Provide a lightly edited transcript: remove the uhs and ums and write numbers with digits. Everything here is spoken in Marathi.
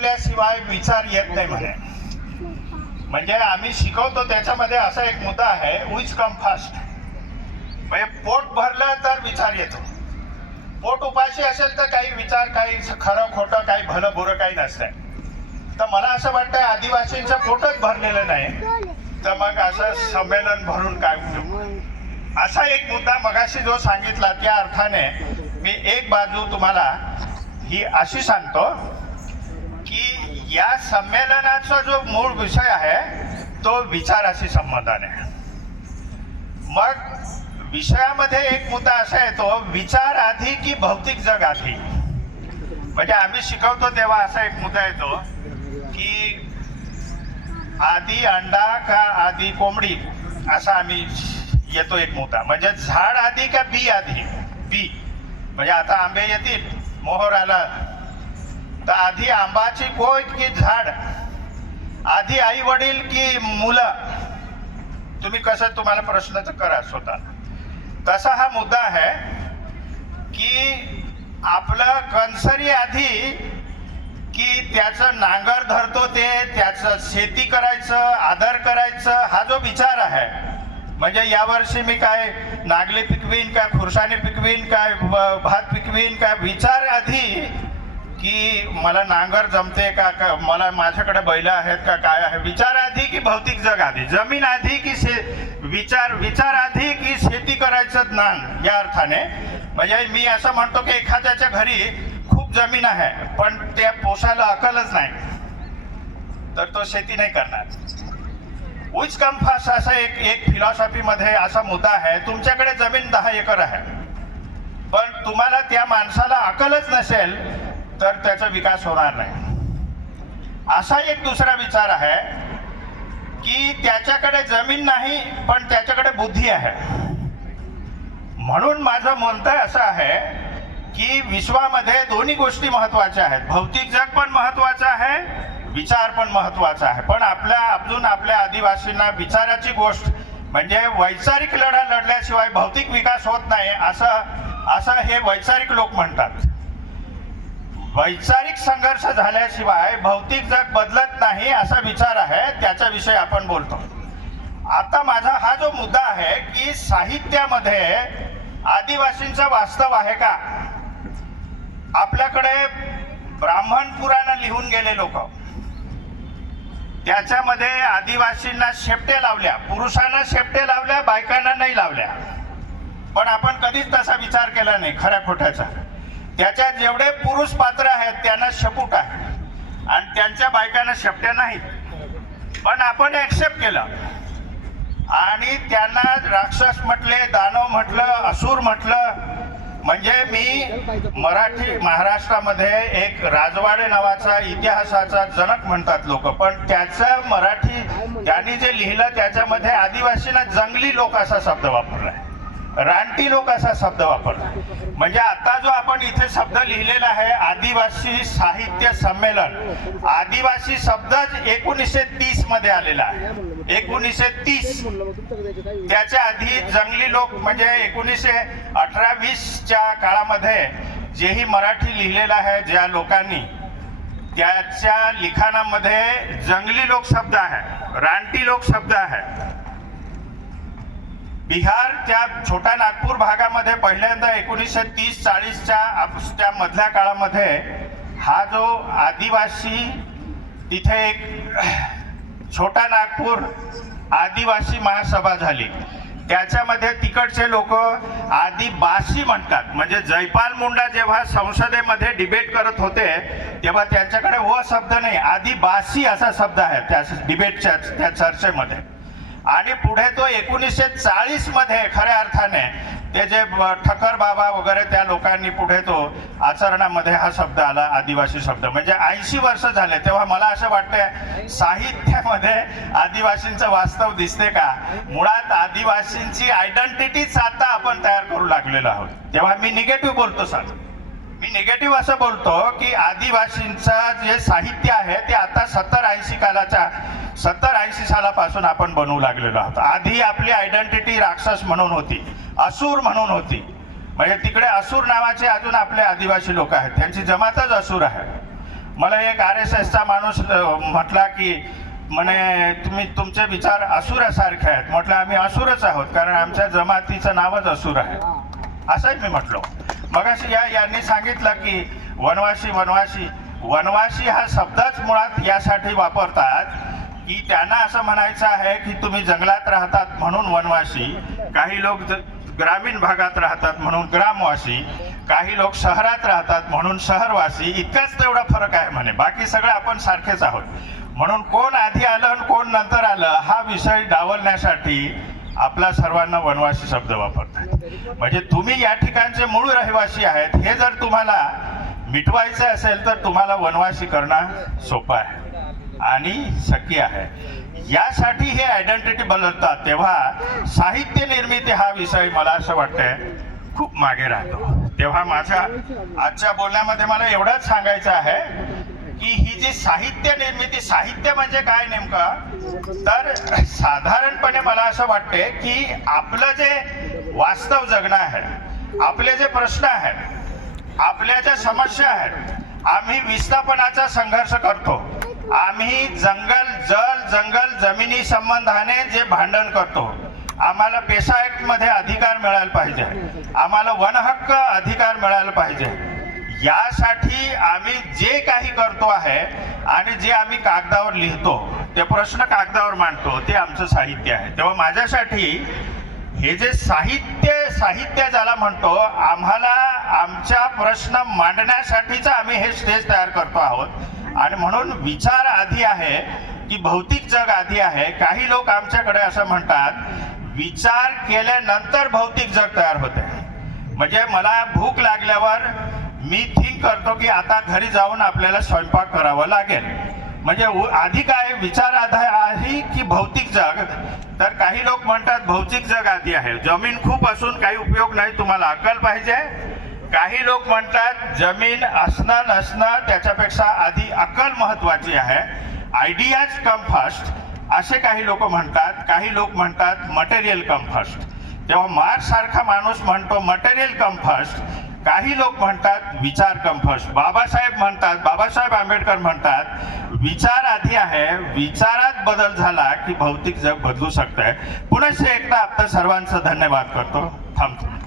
लढल्याशिवाय विचार येत नाही म्हणे. म्हणजे आम्ही शिकवतो त्याच्यामध्ये असा एक मुद्दा आहे, विच कम फास्ट. म्हणजे पोट भरलं तर विचार येतो. पोट उपाशी असेल तर काही विचार, काही खरं खोटं, काही भलं बुरं काही नसतंय. तर मला असं वाटतंय आदिवासींचं पोटच भरलेलं नाही तर मग असं संमेलन भरून काय उपयोग. असा एक मुद्दा मगाशी जो सांगितला त्या अर्थाने मी एक बाजू तुम्हाला ही अशी सांगतो की या संमेलनाचा जो मूळ विषय आहे तो विचाराशी संबंधाने. मग विषयामध्ये एक मुद्दा असा येतो, विचार आधी की भौतिक जग आधी. म्हणजे आम्ही शिकवतो तेव्हा असा एक मुद्दा येतो की आधी अंडा का आधी कोंबडी, असा आम्ही येतो एक मुद्दा. म्हणजे झाड आधी का बी आधी. बी म्हणजे आता आंबे येतील, मोहर आला तर आधी आंबाची कोय की झाड, आधी आई वडील की मुलं. तुम्ही कसं तुम्हाला प्रश्न तर करा स्वतः. तसा हा मुद्दा आहे की आपलं कणसरी आधी की त्याचं नांगर धरतो ते, त्याचं शेती करायचं, आदर करायचं, हा जो विचार आहे. म्हणजे यावर्षी मी काय नागली पिकवीन, काय खुरसाने पिकवीन, काय भात पिकवीन, काय विचार आधी की मला नांगर जमते का, मला माझ्याकडे बैल आहेत का, काय आहे. विचार आधी की भौतिक जग आधी. जमीन आधी की विचार आधी की शेती करायचं ज्ञान. या अर्थाने म्हणजे मी असं म्हणतो की एखाद्याच्या घरी खूप जमीन आहे पण त्या पोसायला अकलच नाही तर तो शेती नाही करणार. विच कम फास्ट असा एक फिलॉसॉफी मध्ये असा मुद्दा आहे. तुमच्याकडे जमीन 10 एकर आहे पण तुम्हाला त्या माणसाला अकलच नसेल तर त्याचा विकास होणार नाही. असा एक दुसरा विचार आहे की त्याच्याकडे जमीन नाही पण त्याच्याकडे बुद्धी आहे. म्हणून माझं म्हणणं असं आहे की विश्वामध्ये दोन्ही गोष्टी महत्वाच्या आहेत. भौतिक जग पण महत्वाचं आहे, विचार पण महत्वाचा आहे. पण अजून आपल्या आदिवासींना विचाराची गोष्ट म्हणजे वैचारिक लढा लढल्याशिवाय भौतिक विकास होत नाही असं हे वैचारिक लोक म्हणतात. वैचारिक संघर्ष झाल्याशिवाय भौतिक जग बदलत नाही असा विचार आहे. त्याचा विषय आपण बोलतो. आता माझा हा जो मुद्दा आहे की साहित्यामध्ये आदिवासींचं वास्तव आहे का. आपल्याकडे ब्राह्मण पुराण लिहून गेले लोक, त्याच्यामध्ये आदिवासींना शेपट्या लावल्या, पुरुषांना शेपट्या लावल्या, बायकांना नाही लावल्या. पण आपण कधीच तसा विचार केला नाही खऱ्या खोट्याचा. त्याच्यात जेवढे पुरुष पात्र आहेत त्यांना शपूट आहे आणि त्यांच्या बायकांना शेपट्या नाहीत. पण आपण ऍक्सेप्ट केलं आणि त्यांना राक्षस म्हटले, दानव म्हटलं, असुर म्हटलं. म्हणजे मी मराठी महाराष्ट्रामध्ये एक राजवाडे नावाचा इतिहासाचा जनक म्हणतात लोक, पण त्याचं मराठी त्यांनी जे लिहिलं त्याच्यामध्ये आदिवासींना जंगली लोक असा शब्द वापरलाय, रानटी लोक असा शब्द वापरला. म्हणजे आता जो आपण इथे शब्द लिहिलेला आहे आदिवासी साहित्य संमेलन, आदिवासी शब्द 1930 मध्ये आलेला आहे. 1930. त्याच्या आधी जंगली लोक म्हणजे 1918-20च्या काळामध्ये जेही मराठी लिहिलेलं आहे ज्या लोकांनी, त्याच्या लिखाणामध्ये जंगली लोक शब्द आहे, रानटी लोक शब्द आहे. बिहार त्या छोट्या नागपूर भागामध्ये पहिल्यांदा 1930-40च्या मधल्या काळामध्ये हा जो आदिवासी, तिथे एक छोटा नागपूर आदिवासी महासभा झाली. त्याच्यामध्ये तिकडचे लोक आदिवासी म्हणतात. म्हणजे जयपाल मुंडा जेव्हा संसदेमध्ये डिबेट करत होते तेव्हा त्यांच्याकडे व शब्द नाही, आदिवासी असा शब्द आहे त्या डिबेटच्या त्या चर्चेमध्ये. आणि पुढे तो 1940 मध्ये खऱ्या अर्थाने ते जे ठकर बाबा वगैरे त्या लोकांनी पुढे तो आचरणामध्ये हा शब्द आला, आदिवासी शब्द. म्हणजे 80 वर्ष झाले. तेव्हा मला असं वाटतंय साहित्यामध्ये आदिवासींचं वास्तव दिसते का. मुळात आदिवासींची आयडेंटिटीच आता आपण तयार करू लागलेलो आहोत. तेव्हा मी निगेटिव्ह बोलतो सर, मी निगेटिव्ह असं बोलतो की आदिवासींचं जे साहित्य आहे ते आता 70-80 सालापासून आपण बनवू लागलेलो आहोत. आधी आपली आयडेंटिटी राक्षस म्हणून होती, असुर म्हणून होती. म्हणजे तिकडे असुर नावाचे अजून आपले आदिवासी लोक आहेत, त्यांची जमातच असुर आहे. मला एक RSSचा माणूस म्हटला की म्हणे तुम्ही तुमचे विचार असुरासारखे आहेत. म्हटलं आम्ही असुरच आहोत, कारण आमच्या जमातीचं नावच असुर आहे, असंच मी म्हटलो. मगाशी यांनी सांगितलं की वनवासी वनवासी वनवासी हा शब्दच मुळात यासाठी वापरतात की त्यांना असं म्हणायचं आहे की तुम्ही जंगलात राहतात म्हणून वनवासी, काही लोक ग्रामीण भागात राहतात म्हणून ग्रामवासी, काही लोक शहरात राहतात म्हणून शहरवासी. इतकाच तेवढा फरक आहे म्हणे, बाकी सगळं आपण सारखेच आहोत. म्हणून कोण आधी आलं आणि कोण नंतर आलं हा विषय डावलण्यासाठी आपला सर्वांना वनवासी शब्द वापरतात. म्हणजे तुम्ही या ठिकाणचे मूळ रहिवासी आहेत हे जर तुम्हाला मिटवायचं असेल तर तुम्हाला वनवासी करणं सोपं आहे आणि शक्य आहे. यासाठी हे आयडेंटिटी बदलतात. तेव्हा साहित्य निर्मिती हा विषय मला असं वाटतंय खूप मागे राहतो. तेव्हा माझ्या आजच्या बोलण्यामध्ये मला एवढंच सांगायचं आहे की ही जी साहित्य निर्मिती, साहित्य म्हणजे काय नेमकं, तर साधारणपणे मला असं वाटते की आपलं जे वास्तव जगणं आहे, आपले जे प्रश्न आहेत, आपल्या ज्या समस्या आहेत, आम्ही विस्थापनाचा संघर्ष करतो, आम्ही जंगल जमिनी संबंधाने जे भांडण करतो, आम्हाला पेसा ऍक्ट मध्ये अधिकार मिळायला पाहिजे, आम्हाला वन हक्क अधिकार मिळायला पाहिजे, यासाठी आम्ही जे काही करतो आहे आणि जे आम्ही कागदावर लिहितो, ते प्रश्न कागदावर मांडतो, ते आमचं साहित्य आहे. तेव्हा माझ्यासाठी हे जे साहित्य ज्याला म्हणतो, आम्हाला आमच्या प्रश्न मांडण्यासाठीच आम्ही हे स्टेज तयार करतो आहोत. आणि म्हणून विचार आधी आहे की भौतिक जग आधी आहे. काही लोक आमच्याकडे असं म्हणतात विचार केल्यानंतर भौतिक जग तयार होते. म्हणजे मला भूक लागल्यावर मी थिंक करतो की आता घरी जाऊन आपल्याला स्वयंपाक करावा लागेल. म्हणजे आधी काय विचार आहे की भौतिक जग. तर काही लोक म्हणतात भौतिक जग आधी आहे, जमीन खूप असून काही उपयोग नाही, तुम्हाला अक्कल पाहिजे. काही लोक म्हणतात जमीन असणं नसणं त्याच्यापेक्षा आधी अक्कल महत्वाची आहे, आयडियाज कम फर्स्ट, असे काही लोक म्हणतात. काही लोक म्हणतात मटेरियल कम फर्स्ट. तेव्हा मार्क्स सारखा माणूस म्हणतो मटेरियल कम फर्स्ट, काही लोक म्हणतात विचार कम फर्स्ट. बाबासाहेब आंबेडकर म्हणतात विचार आधी आहे, विचारात बदल झाला की भौतिक जग बदलू शकतंय. पुन्हा एकदा आपलं सर्वांचं धन्यवाद करतो, थांबतो.